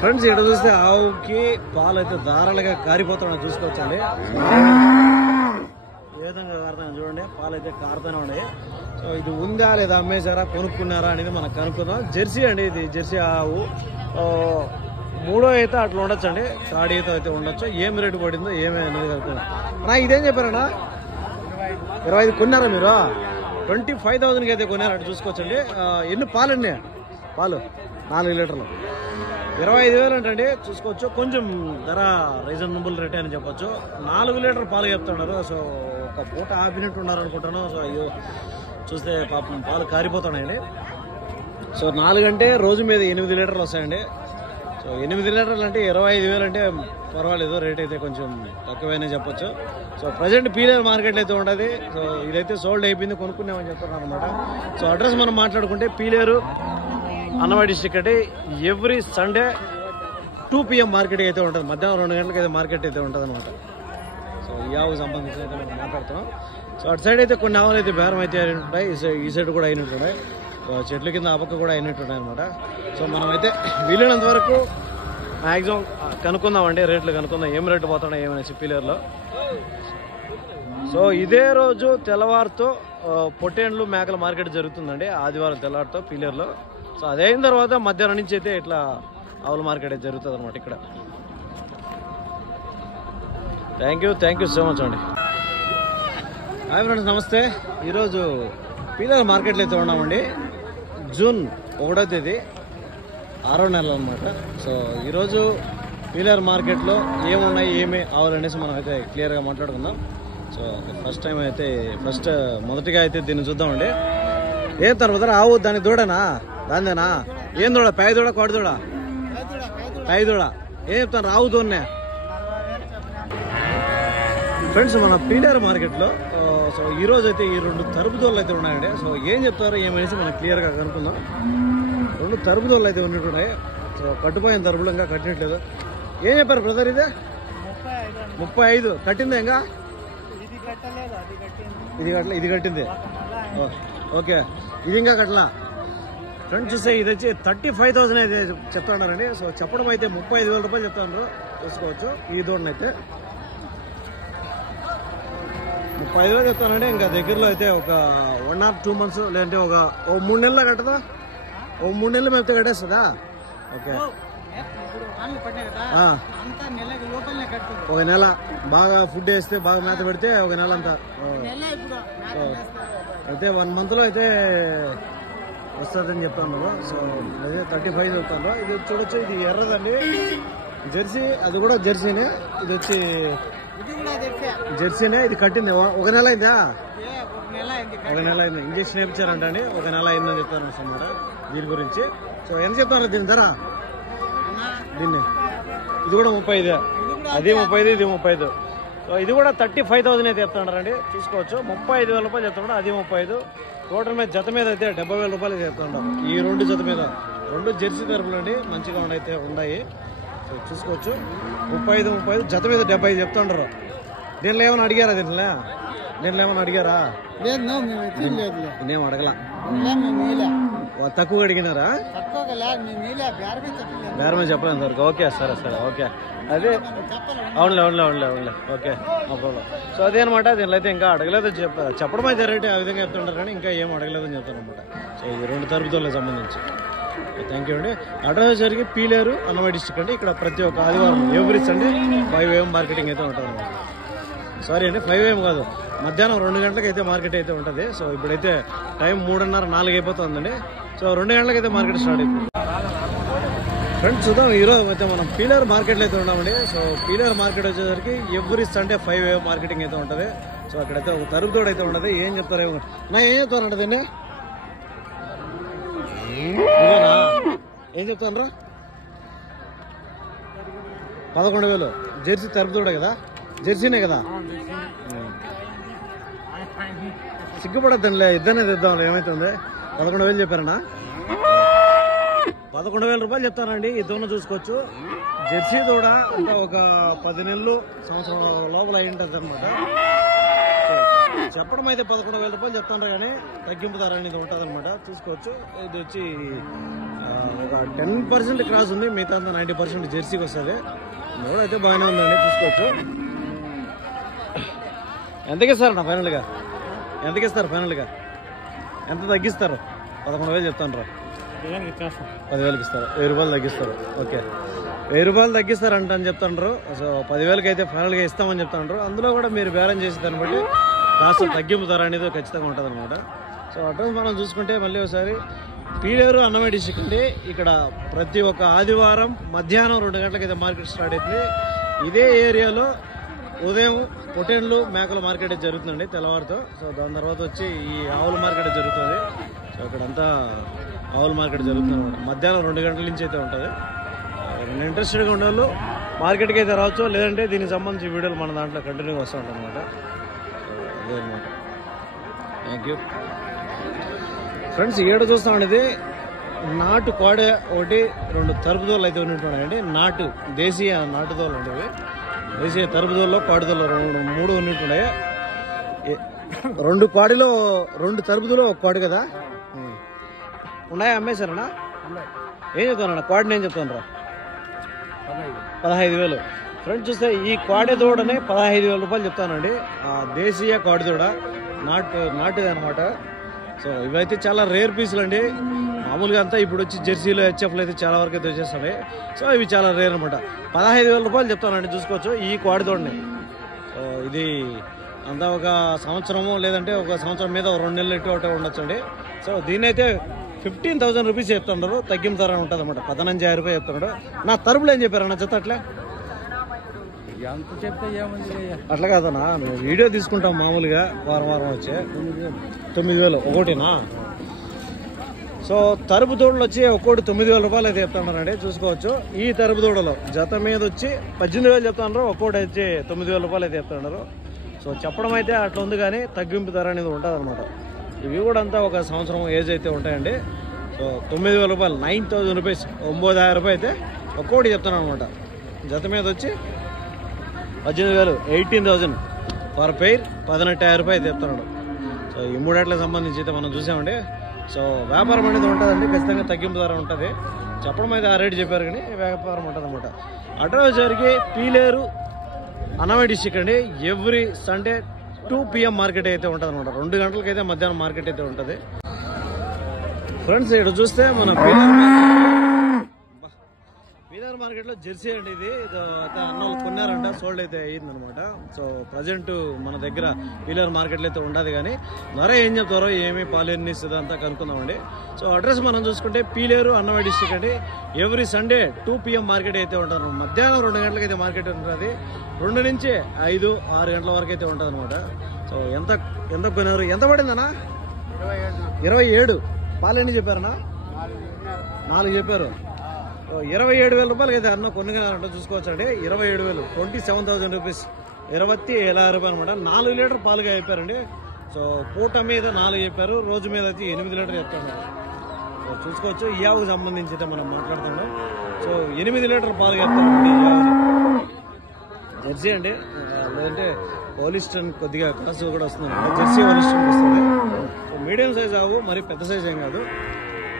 Friends ఇక్కడ చూస్తే ఆవుకి పాలు అయితే దారాలుగా కారిపోతామని చూసుకోవచ్చండి. ఏ విధంగా కారుతాను చూడండి, పాలు అయితే కారుతూనే ఉన్నాయి. సో ఇది ఉందా లేదా, అమ్మేశారా, కొనుక్కున్నారా అనేది మనం కనుక్కుందాం. జెర్సీ అండి, ఇది జెర్సీ ఆవు. మూడో అయితే అట్లా ఉండొచ్చు అండి, కాడి అయితే ఉండొచ్చు. ఏం రేటు పడిందో ఏమే అనేది కనుక్కున్నాం. అన్నా ఇదేం చెప్పారన్నా? 25 కొన్నారా మీరు? 25,000కి అయితే కొన్నారు, అటు చూసుకోవచ్చండి. ఎన్ని పాలండి? పాలు 4 లీటర్లు 25,000 అంటండి, చూసుకోవచ్చు. కొంచెం ధర రీజనబుల్ రేట్ అని చెప్పొచ్చు. 4 లీటర్ పాలు చెప్తున్నారు. సో ఒక పూట ఆపినట్టు ఉన్నారు అనుకుంటాను. సో అయ్యో చూస్తే పాపం పాలు కారిపోతున్నాయండి. సో 4 అంటే రోజు మీద 8 లీటర్లు వస్తాయండి. సో 8 లీటర్లు అంటే 25,000 అంటే పర్వాలేదు, రేట్ అయితే కొంచెం తక్కువైనా చెప్పొచ్చు. సో ప్రజెంట్ పీలేరు మార్కెట్లో అయితే ఉండదు. సో ఇదైతే సోల్డ్ అయిపోయింది, కొనుక్కున్నామని చెప్తున్నారు అనమాట. సో అడ్రస్ మనం మాట్లాడుకుంటే పీలేరు అన్నవాడి డిస్ట్రిక్ట్ అంటే ఎవ్రీ సండే 2 PM మార్కెట్ అయితే ఉంటుంది. మధ్యాహ్నం 2 గంటలకు అయితే మార్కెట్ అయితే ఉంటుంది అనమాట. సో ఈ ఆవుకు సంబంధించి అయితే మనం మాట్లాడుతున్నాం. సో అటు సైడ్ అయితే కొన్ని ఆవులు అయితే బేరం అయితే అయినట్టున్నాయి, ఈ సైడ్ కూడా అయినట్టున్నాయి. చెట్ల కింద ఆ పక్క కూడా అయినట్టున్నాయి అనమాట. సో మనమైతే వీలైనంత వరకు మ్యాక్సిమం కనుక్కుందామండి, రేట్లు కనుక్కుందాం, ఏం రేటు పోతున్నాయి ఏమైనా పీలేరులో. సో ఇదే రోజు తెల్లవారుతో పొట్టేండ్లు మేకల మార్కెట్ జరుగుతుందండి, ఆదివారం తెల్లవారుతో పీలేరులో. సో అదే అయిన తర్వాత మధ్యాహ్నం నుంచి అయితే ఇట్లా ఆవుల మార్కెట్ అయితే జరుగుతుంది అనమాట ఇక్కడ. థ్యాంక్ యూ సో మచ్ అండి. హాయ్ ఫ్రెండ్స్, నమస్తే. ఈరోజు పీలేరు మార్కెట్లో అయితే ఉన్నామండి. జూన్ 1వ తేదీ 6వ నెల అనమాట. సో ఈరోజు పీలేరు మార్కెట్లో ఏమున్నాయి, ఏమి ఆవులు అనేసి మనం అయితే క్లియర్గా మాట్లాడుకుందాం. సో మొదటిగా అయితే దీన్ని చూద్దామండి. ఏం తర్వాత ఆవు దాని దూడనా, దానిదేనా? ఏం దూడ? పై దూడ, కోడి దూడ? పై దూడ. ఏం చెప్తాను ఆవు దూడనే ఫ్రెండ్స్ మన పీలేరు మార్కెట్లో. సో ఈరోజు అయితే ఈ 2 తరుపుదోళ్ళు అయితే ఉన్నాయండి. సో ఏం చెప్తారో ఏమనేసి మనం క్లియర్గా కనుక్కుందాం. 2 తరుపుదోళ్ళు అయితే ఉన్నట్టున్నాయి. సో కట్టుపోయిన తరుపులు ఇంకా కట్టినట్లేదు. ఏం చెప్పారు బ్రదర్? ఇదే 35 కట్టిందే? ఇంకా ఇది కట్టింది. ఓకే, ఇది ఇంకా కట్టలా. ఫ్రెండ్స్ చూస్తే ఇది వచ్చి 35,000 అయితే చెప్తున్నారండి. సో చెప్పడం అయితే 35,000 రూపాయలు చెప్తున్నారు, చూసుకోవచ్చు. ఈ దూడని అయితే 35,000 చెప్తానండి. ఇంకా దగ్గరలో అయితే ఒక 1 or 2 months లేదంటే ఒక 3 నెలలు కట్టదా? 3 నెలలు మేపితే కట్టేస్తుందా? ఓకే, ఒక నెల బాగా ఫుడ్ వేస్తే, బాగా మేత పెడితే ఒక నెల అంతా అయితే 1 month లో అయితే వస్తుందని చెప్తాను. సో అదే 35 చెప్తాను. ఇది చూడొచ్చు, ఇది ఎర్రదండి, జెర్సీ. అది కూడా జెర్సీనే. ఇది వచ్చి జెర్సీనే. ఇది కట్టింది 1 నెల అయిందా? 1 నెల అయింది. ఇంజక్షన్ వేయించారంట అండి, 1 నెల అయిందని చెప్తారు అన్నమాట దీని గురించి. సో ఎంత చెప్తారు దీని ధర? దీన్ని ఇది కూడా 35, అది 35, ఇది 35. సో ఇది కూడా 35,000 అయితే చెప్తున్నారండి, చూసుకోవచ్చు. 35,000 రూపాయలు చెప్తున్నాడు, అది 35. టోటల్ మీద జత మీద అయితే 70,000 రూపాయలు చెప్తున్నాం. ఈ 2 జత మీద 2 జెర్సీ తరపులు అండి, మంచిగా అయితే ఉన్నాయి. సో చూసుకోవచ్చు. 35 జత మీద 70 చెప్తుండ్రు. దీనిలో ఏమైనా అడిగారా? దీనిలో ఏమైనా అడిగారా? నేనేం అడగలా. తక్కువ అడిగినారా? బేరమే చెప్పలేదు సార్. ఓకే, సరే. ఓకే, అదే అవునులే. Okay, no problem. సో అదే అనమాట. దీనిలో అయితే ఇంకా అడగలేదు చెప్పడం అయితే రేట్ ఆ విధంగా చెప్తుంటారు, కానీ ఇంకా ఏం అడగలేదని చెప్తాను అనమాట. సో ఇది 2 తరపుతోళ్ళకి సంబంధించి. థ్యాంక్ యూ అండి. అడ్రస్ జరిగి పీలేరు అన్నమయ్య డిస్ట్రిక్ట్ అండి. ఇక్కడ ప్రతి ఒక్క ఆదివారం ఎవ్రీ సండే 5 AM మార్కెటింగ్ అయితే ఉంటుంది అనమాట. సారీ అండి, 5 AM కాదు, మధ్యాహ్నం 2 గంటలకు అయితే మార్కెట్ అయితే ఉంటుంది. సో ఇప్పుడైతే టైం 3:30, 4 అయిపోతుందండి. సో 2 గంటలకు అయితే మార్కెట్ స్టార్ట్ అయిపోతుంది. ఫ్రెండ్స్ చూద్దాం, ఈరోజు అయితే మనం పీలేరు మార్కెట్లో అయితే ఉన్నామండి. సో పీలేరు మార్కెట్ వచ్చేసరికి ఎవ్రీ సండే 5 AM మార్కెటింగ్ అయితే ఉంటుంది. సో అక్కడైతే ఒక తరుపుతోడు అయితే ఉంటుంది. ఏం చెప్తారు ఏం చెప్తారంటే దీన్ని? ఏం చెప్తానరా? 11,000. జెర్సీ తరుపుతోడే కదా? జెర్సీనే కదా? సిగ్గుపడద్దంలే, ఇద్దరినే తెద్దాం. ఏమైతుంది? 11,000 చెప్పారన్నా? 11,000 రూపాయలు చెప్తానండి. ఈ దూడ చూసుకోవచ్చు. జెర్సీ దూడ అంటే ఒక 10 నెలలు, సంవత్సరం లోపల అయి ఉంటుంది అనమాట. చెప్పడం అయితే 11,000 రూపాయలు చెప్తాను కానీ తగ్గింపు ధర అనేది ఉంటుంది అనమాట. చూసుకోవచ్చు. ఇది వచ్చి ఒక 10% క్రాస్ ఉంది, మిగతా 90% జెర్సీకి వస్తుంది. అయితే బాగానే ఉందండి, చూసుకోవచ్చు. ఎంతకి ఇస్తారన్నా ఫైనల్గా? ఎంతకి ఇస్తారు ఫైనల్గా? ఎంత తగ్గిస్తారు? 11,000 చెప్తాను రా. 10,000కి ఇస్తారు. 1,000 రూపాయలు తగ్గిస్తారు. ఓకే, 1,000 రూపాయలు తగ్గిస్తారంట అని చెప్తాండ్రు. సో 10,000కి అయితే ఫైనల్గా ఇస్తామని చెప్తాండ్రు. అందులో కూడా మీరు బేరం చేసే దాన్ని బట్టి కాస్త తగ్గింపు ధర అనేది ఖచ్చితంగా ఉంటుంది అనమాట. సో అడ్రస్ మనం చూసుకుంటే మళ్ళీ ఒకసారి పీలేరు అన్నమయ్య డిస్ట్రిక్ట్ అండి. ఇక్కడ ప్రతి ఒక్క ఆదివారం మధ్యాహ్నం 2 గంటలకు అయితే మార్కెట్ స్టార్ట్ అవుతుంది. ఇదే ఏరియాలో ఉదయం పొటేన్లు మేకల మార్కెట్ జరుగుతుందండి తెల్లవారితో. సో దాని తర్వాత వచ్చి ఈ ఆవుల మార్కెట్ జరుగుతుంది. సో ఇక్కడంతా ఆవుల మార్కెట్ జరుగుతుంది అనమాట. మధ్యాహ్నం 2 గంటల నుంచి అయితే ఉంటుంది. ఇంట్రెస్టెడ్గా ఉండే వాళ్ళు మార్కెట్కి అయితే రావచ్చు, లేదంటే దీనికి సంబంధించి వీడియోలు మన దాంట్లో కంటిన్యూగా వస్తూ ఉంటాయి అనమాట. అదే అనమాట. Thank you friends. ఏడు చూస్తాం ఇది నాటు కోడె ఒకటి, 2 తరుపుదోళ్ళు అయితే ఉన్నట్టున్నాయండి. నాటు దేశీయ నాటుదోళ్ళు అండి ఇవి. దేశీయ తరుపుదోళ్ళు కోడిదోళ్ళు 3 ఉన్నట్టున్నాయి. 2 కోడిలో 2 తరుపుదోళ్ళు 1 కోడి కదా ఉన్నాయా? అమ్మేశారన్నా? ఏం చెప్తానన్నా? కోడిని ఏం చెప్తాను రా? 15,000. ఫ్రెండ్స్ చూస్తే ఈ కోడెదూడనే 15,000 రూపాయలు చెప్తానండి. దేశీయ కోడిదూడ నాటుది అనమాట. సో ఇవైతే చాలా రేర్ పీసులు అండి. మామూలుగా అంతా ఇప్పుడు వచ్చి జెర్సీలు హెచ్ఎఫ్లు అయితే చాలా వరకు అయితే వచ్చేస్తున్నాయి. సో ఇవి చాలా రేర్ అనమాట. 15,000 రూపాయలు చెప్తానండి. చూసుకోవచ్చు ఈ కోడిదూడని. సో ఇది అంతా ఒక సంవత్సరము, లేదంటే ఒక సంవత్సరం మీద 2 నెలలు ఇటు ఒకటే ఉండొచ్చు అండి. సో దీన్ని అయితే 15,000 రూపీస్ చెప్తున్నారు. తగ్గింపు ధర ఉంటుంది అనమాట. 15,000 రూపాయలు చెప్తున్నాడు. నా తరపులు ఏం చెప్పారన్న చెత్త? అట్లా ఎంత చెప్తే ఏముంది అట్లా కాదన్నా, వీడియో తీసుకుంటాం మామూలుగా వారం వచ్చే 9,000 ఒకటినా. సో తరుపు దూడలు వచ్చి ఒక్కోటి 9,000 రూపాయలు అయితే చెప్తున్నారండి. చూసుకోవచ్చు. ఈ తరుపు దూడలో జత మీద వచ్చి 18,000 చెప్తున్నారు. ఒక్కోటి వచ్చి 9,000 రూపాయలు అయితే చెప్తున్నారు. సో చెప్పడం అయితే అట్లా ఉంది కానీ తగ్గింపు ధర అనేది ఉంటుంది అనమాట. ఇవి కూడా అంతా ఒక సంవత్సరం ఏజ్ అయితే ఉంటాయండి. సో 9,000 రూపాయలు, 9,000 రూపీస్, 9,000 రూపాయలు అయితే ఒక్కోటి చెప్తున్నాను అనమాట. జత మీద వచ్చి 18,000, 18,000 పర్ పెయిర్, 18,000 రూపాయలు అయితే చెప్తున్నాడు. సో ఈ 3 ఏట్లకు సంబంధించి అయితే మనం చూసామండి. సో వ్యాపారం అనేది ఉంటుందండి, ఖచ్చితంగా తగ్గింపు ధర ఉంటుంది. చెప్పడం అయితే ఆ రేటు చెప్పారు కానీ వ్యాపారం ఉంటుంది అనమాట. అడ్రస్ జరిగి పీలేరు అన్నమయ్య డిస్ట్రిక్ట్ అండి. ఎవ్రీ సండే 2 PM మార్కెట్ అయితే ఉంటుంది అనమాట. 2 గంటలకైతే మధ్యాహ్నం మార్కెట్ అయితే ఉంటుంది. ఫ్రెండ్స్ ఇక్కడ చూస్తే మన పీలేరు మార్కెట్లో జెర్సీ అండి. ఇది అన్నోళ్ళు కొన్నారంట, సోల్డ్ అయితే అయ్యింది అనమాట. సో ప్రజెంట్ మన దగ్గర పీలేరు మార్కెట్లో అయితే ఉండదు కానీ ధర ఏం చెప్తారో ఏమి పాలెన్ని ఇస్తుందంతా కనుక్కుందామండి. సో అడ్రస్ మనం చూసుకుంటే పీలేరు అన్నమయ్య డిస్ట్రిక్ట్ అండి. ఎవ్రీ సండే 2 PM మార్కెట్ అయితే ఉంటుంది. మధ్యాహ్నం 2 గంటలకి అయితే మార్కెట్ ఉంటుంది. 2 నుంచి 5, 6 గంటల వరకు అయితే ఉంటుంది అనమాట. సో ఎంత కొన్నారు? ఎంత పడిందన్నా? 27. పాలెన్ని చెప్పారన్నా? 4 చెప్పారు. 27,000 రూపాయలకి అయితే అన్న కొనుగోలంటే చూసుకోవచ్చు అండి. 27,000, 27,000 రూపీస్, 27,000 రూపాయలు అనమాట. 4 లీటర్ పాలుగా చెప్పారండి. సో పూట మీద 4 చెప్పారు, రోజు మీద అయితే 8 లీటర్ చెప్తున్నారు. సో చూసుకోవచ్చు. ఈ ఆవుకు సంబంధించి అయితే మనం మాట్లాడుతున్నాం. సో 8 లీటర్ పాలు చెప్తారండి ఈ ఆవుని. జెర్సీ అండి, లేదంటే హోలిస్టన్ కొద్దిగా కాసు కూడా వస్తుంది. జెర్సీ హోలిస్టన్ వస్తుంది. సో మీడియం సైజ్ ఆవు, మరి పెద్ద సైజ్ ఏం కాదు,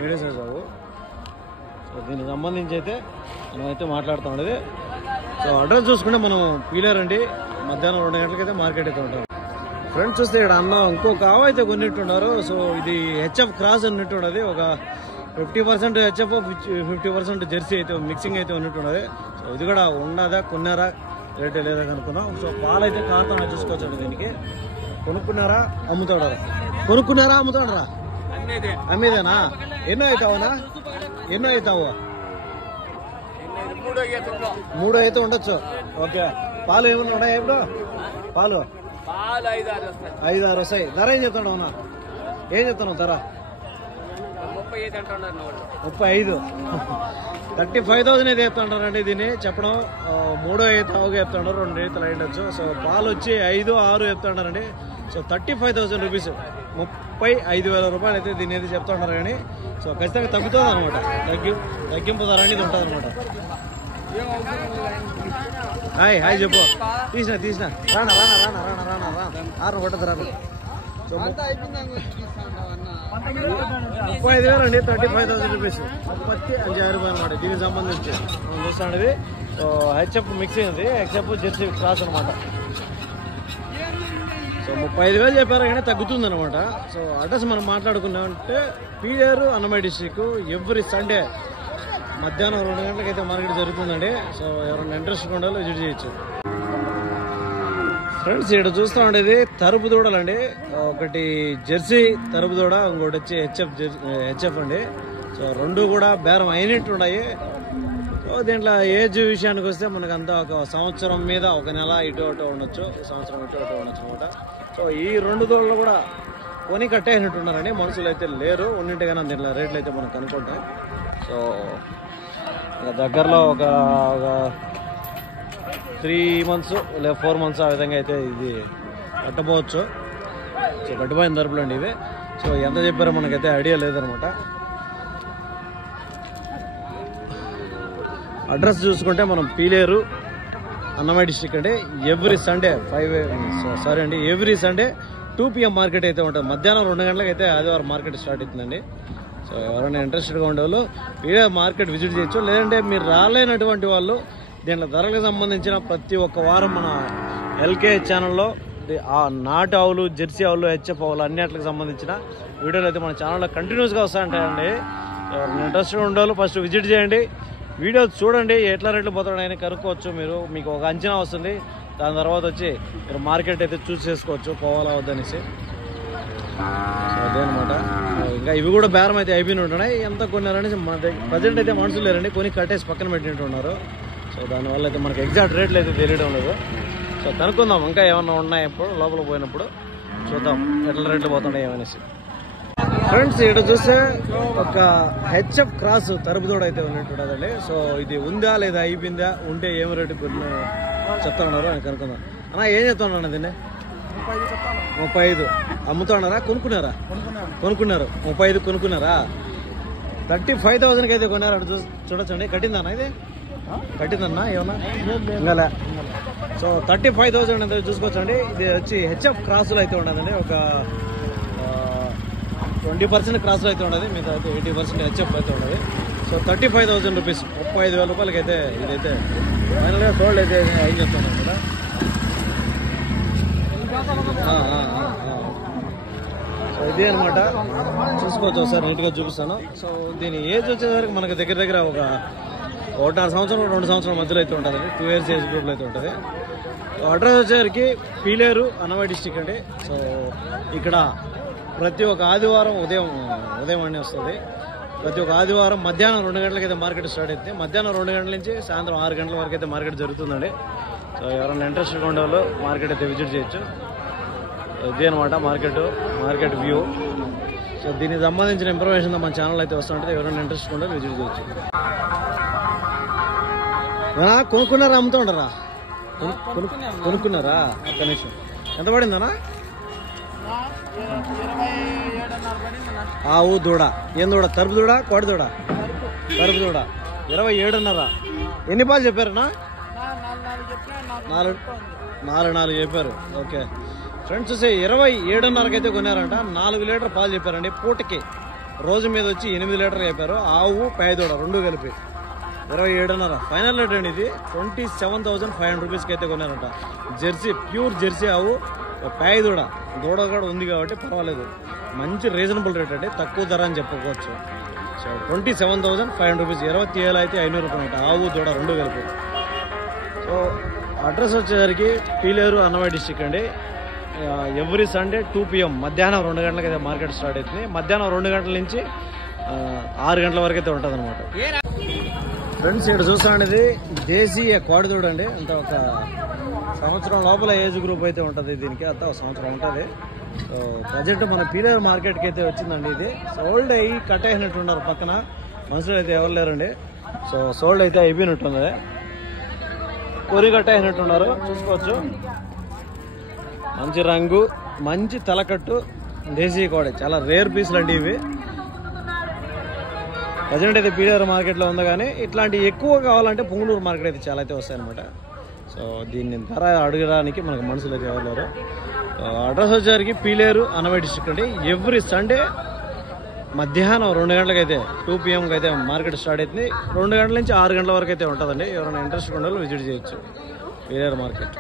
మీడియం సైజ్ ఆవు. సో దీనికి సంబంధించి అయితే మనం అయితే మాట్లాడుతూ ఉండేది. సో అడ్రస్ చూసుకుంటే మనం పీలేరు అండి. మధ్యాహ్నం 2 గంటలకైతే మార్కెట్ అయితే ఉంటారు. ఫ్రెండ్స్ చూస్తే ఇక్కడ అన్న ఇంకొక ఆవు అయితే కొన్నిట్టున్నారు. సో ఇది హెచ్ఎఫ్ క్రాస్ అన్నట్టు ఉన్నది. ఒక 50% హెచ్ఎఫ్, 50% జెర్సీ అయితే మిక్సింగ్ అయితే ఉన్నట్టున్నది. సో ఇది కూడా ఉన్నదా, కొన్నారా, రేటే లేదా కనుక్కున్నాం. సో పాలు అయితే కారుతా చూసుకోవచ్చు. దీనికి కొనుక్కున్నారా, అమ్ముతాడరా? కొనుక్కున్నారా, అమ్ముతాడరా? అమ్మేదేనా? ఎన్నో అవుతావనా? ఎన్నో అవుతావు? 3 అయితే ఉండొచ్చు. ఓకే. పాలు ఏమన్నా ఉన్నాయా ఇప్పుడు? పాలు 5-6 వస్తాయి. ధర ఏం చెప్తాడు అవునా? ఏం చెప్తాను ధర? 35. 35,000 అయితే చెప్తుంటారండి. దీన్ని చెప్పడం 3 అయితే ఆవుగా చెప్తున్నారు, 2 ఈతలు అయ్యొచ్చు. సో పాలు వచ్చి 5-6 చెప్తున్నారండి. సో 35,000 రూపీస్, 35,000 రూపాయలు అయితే దీన్ని అయితే చెప్తున్నారు కానీ సో ఖచ్చితంగా తగ్గుతుంది అనమాట. తగ్గింపు ధర అనేది ఉంటుంది అనమాట. హాయ్ చెప్పు. తీసిన రానా కొట్టదు రాను. 35,000 అండి, 35,000 రూపీస్. 35,000 రూపాయలు అనమాట. దీనికి సంబంధించి మనం చూస్తాండి హెచ్ఎఫ్ మిక్సింగ్ ఉంది, హెచ్ఎఫ్ జెర్సీ క్రాస్ అనమాట. సో 35,000 చెప్పారు కానీ తగ్గుతుంది అనమాట. సో అడ్రస్ మనం మాట్లాడుకున్నామంటే Peeleru Annamayya district. Every Sunday మధ్యాహ్నం 2 గంటలకు అయితే మార్కెట్ జరుగుతుందండి. సో ఎవరైనా ఇంట్రెస్ట్ ఉండాలో విజిట్ చేయొచ్చు. ఫ్రెండ్స్ ఇక్కడ చూస్తూ ఉండేది తరుపు దూడలండి. ఒకటి జెర్సీ తరుపు దూడ, ఇంకోటి వచ్చి హెచ్ఎఫ్ అండి. సో రెండు కూడా బేరం అయినట్టు ఉన్నాయి. సో దీంట్లో ఏజ్ విషయానికి వస్తే మనకు అంతా ఒక సంవత్సరం మీద, ఒక నెల ఇటు అటు ఉండొచ్చు, సంవత్సరం ఇటు అటు ఉండొచ్చు అనమాట. సో ఈ 2 దూడలు కూడా కొని కట్టేసినట్టు ఉన్నారండి. మనుషులు అయితే లేరు, ఉన్నింటిగానే దీంట్లో రేట్లు అయితే మనకు కనుక్కుంటాయి. సో దగ్గరలో ఒక 3 months లేదా 4 months ఆ విధంగా అయితే ఇది కట్టబోవచ్చు. సో కట్టిపోయిన ధరపులు అండి ఇవి. సో ఎంత చెప్పారో మనకైతే ఐడియా లేదనమాట. అడ్రస్ చూసుకుంటే మనం పీలేరు అన్నమయ్య డిస్ట్రిక్ట్ అండి. Every Sunday every Sunday 2 PM market అయితే ఉంటుంది. మధ్యాహ్నం 2 గంటలకు అయితే ఆదివారం మార్కెట్ స్టార్ట్ అవుతుందండి. సో ఎవరైనా ఇంట్రెస్టెడ్గా ఉండేవాళ్ళు పీలేరు మార్కెట్ విజిట్ చేయొచ్చు. లేదంటే మీరు రాలేనటువంటి వాళ్ళు దీంట్లో ధరలకు సంబంధించిన ప్రతి ఒక్క వారం మన ఎల్కే ఛానల్లో ఆ నాటు ఆవులు, జెర్సీ ఆవులు, హెచ్ఎఫ్ ఆవులు అన్నిటికి సంబంధించిన వీడియోలు అయితే మన ఛానల్లో కంటిన్యూస్గా వస్తాయంటాయండి. ఎవరైనా ఇంట్రెస్ట్గా ఉండేవాళ్ళు ఫస్ట్ విజిట్ చేయండి, వీడియో చూడండి, ఎట్లా రేట్లు పోతున్నాయని కనుక్కోవచ్చు. మీకు ఒక అంచనా వస్తుంది. దాని తర్వాత వచ్చి మీరు మార్కెట్ అయితే చూస్ చేసుకోవచ్చు పోవాలా వద్దనేసి. సో అదే అనమాట. ఇంకా ఇవి కూడా బేరం అయితే అయిపోయిన ఉంటున్నాయి. ఎంత కొన్నారని మన దగ్గర ప్రజెంట్ అయితే మనుషులు లేరండి, కొని కట్టేసి పక్కన పెట్టినట్టు ఉన్నారు. సో దానివల్ల అయితే మనకి ఎగ్జాక్ట్ రేట్లు అయితే తెలియడం లేదు. సో కనుక్కుందాం ఇంకా ఏమన్నా ఉన్నాయప్పుడు లోపల పోయినప్పుడు చూద్దాం ఎట్లా రేట్లు పోతున్నాయి ఏమనేసి. ఫ్రెండ్స్ ఇక్కడ చూస్తే ఒక హెచ్ఎఫ్ క్రాస్ తరుపుదోడు అయితే ఉన్నట్టుండదండి. సో ఇది ఉందా లేదా అయిపోయిందా, ఉంటే ఏం రేటు చెప్తా ఉన్నారు అని కనుక్కుందాం. అన్నా ఏం చెప్తా ఉన్నాను దీన్ని? 35 అమ్ముతున్నారా, కొనుక్కున్నారా? కొనుక్కున్నారు. 35 కొనుక్కున్నారా? 35,000కి అయితే కొన్నారు. అటు చూడొచ్చండి. కట్టిందన్నా ఇది? కట్టిందన్నా ఏమన్నా? ఇంకా. సో 35,000 అయితే చూసుకోవచ్చండి. ఇది వచ్చి హెచ్ఎఫ్ క్రాసులు అయితే ఉండదండి. ఒక 20% క్రాసులు అయితే ఉండదు, మీద అయితే 80% హెచ్ఎఫ్ అయితే ఉండదు. సో 35,000 రూపీస్, 35,000 రూపాయలకి అయితే ఇదైతే ఫైనల్గా సోల్డ్ అయితే ఏం చెప్తాను కదా. సో ఇదే అనమాట. చూసుకోవచ్చు ఒకసారి నీట్గా చూపిస్తాను. సో దీని ఏజ్ వచ్చేసరికి మనకు దగ్గర దగ్గర ఒక 1.5 సంవత్సరం 2 సంవత్సరాల మధ్యలో అయితే ఉంటుంది. 2 years ఏజ్ గ్రూప్లో అయితే ఉంటుంది. సో అడ్రస్ వచ్చేసరికి పీలేరు అన్నమయ్య డిస్ట్రిక్ట్ అండి. సో ఇక్కడ ప్రతి ఒక్క ఆదివారం ఉదయం అన్నీ వస్తుంది. ప్రతి ఒక్క ఆదివారం మధ్యాహ్నం 2 గంటలకి అయితే మార్కెట్ స్టార్ట్ అవుతుంది. మధ్యాహ్నం 2 గంటల నుంచి సాయంత్రం 6 గంటల వరకు అయితే మార్కెట్ జరుగుతుందండి. సో ఎవరైనా ఇంట్రెస్ట్గా ఉండేవాళ్ళు మార్కెట్ అయితే విజిట్ చేయొచ్చు. ఇదే అనమాట మార్కెట్ వ్యూ. సో దీనికి సంబంధించిన ఇన్ఫర్మేషన్ మన ఛానల్ అయితే వస్తుంటుంది. ఎవరైనా ఇంట్రెస్ట్ ఉండాలి విజిట్ చేయొచ్చు. కొనుక్కున్నారా, అమ్ముతూ ఉండరా? కొనుక్కున్నారా? ఒక్క నిమిషం. ఎంత పడిందనా? ఆవు దూడ. ఏం దూడ? తరుపు దూడ, కోడి దూడ? తరుపు దూడ. 27.5. ఎన్ని పాలు చెప్పారన్నా? 4 చెప్పారు. ఓకే ఫ్రెండ్స్, చూసే 27.5కి అయితే కొన్నారంట. 4 లీటర్ పాలు చెప్పారండి పూటకి. రోజు మీద వచ్చి 8 లీటర్లు చెప్పారు. ఆవు పేదూడ 2 కలిపి 27.5 ఫైనల్ రేట్ అండి. ఇది 27,500 రూపీస్కి అయితే కొన్నారంట. జెర్సీ, ప్యూర్ జెర్సీ ఆవు, పేదూడ. దూడ కూడా ఉంది కాబట్టి పర్వాలేదు, మంచి రీజనబుల్ రేట్ అండి, తక్కువ ధర అని చెప్పుకోవచ్చు. సో 27,500 రూపీస్, 27,500 రూపాయలు అంట ఆవు దూడ 2 కలిపి. సో అడ్రస్ వచ్చేసరికి పీలేరు అన్నమయ్య డిస్ట్రిక్ట్ అండి. ఎవ్రీ సండే 2 PM మధ్యాహ్నం 2 గంటలకి అయితే మార్కెట్ స్టార్ట్ అవుతుంది. మధ్యాహ్నం 2 గంటల నుంచి 6 గంటల వరకు అయితే ఉంటుంది అనమాట. ఫ్రెండ్స్ ఇక్కడ చూస్తాండి దేశీయ కోడి దూడ అండి. అంత ఒక సంవత్సరం లోపల ఏజ్ గ్రూప్ అయితే ఉంటుంది దీనికి. అంతా ఒక సంవత్సరం ఉంటుంది. సో ప్రజెంట్ మన పీలేరు మార్కెట్కి అయితే వచ్చిందండి. ఇది సోల్డ్ అయ్యి కట్ అయినట్టు ఉన్నారు. పక్కన మనుషులు అయితే ఎవరు లేరండి. సో సోల్డ్ అయితే అయిపోయినట్టుంది, కొరి కట్ అయినట్టున్నారు. చూసుకోవచ్చు. మంచి రంగు, మంచి తలకట్టు దేశీయ కోడి. చాలా రేర్ పీసులు అండి ఇవి. ప్రజెంట్ అయితే పీలేరు మార్కెట్లో ఉంది, కానీ ఇట్లాంటి ఎక్కువ కావాలంటే పుంగనూరు మార్కెట్ అయితే చాలా అయితే వస్తాయన్నమాట. సో దీన్ని ధర అడగడానికి మనకు మనుషులు అయితే ఎవరు లేరు. అడ్రస్ వచ్చేసరికి పీలేరు అన్నమయ్య డిస్ట్రిక్ట్ అండి. ఎవ్రీ సండే మధ్యాహ్నం 2 గంటలకు అయితే 2 PM అయితే మార్కెట్ స్టార్ట్ అవుతుంది. 2 గంటల నుంచి 6 గంటల వరకు అయితే ఉంటుందండి. ఎవరైనా ఇంట్రెస్ట్ ఉన్న వాళ్ళు విజిట్ చేయొచ్చు పీలేరు మార్కెట్.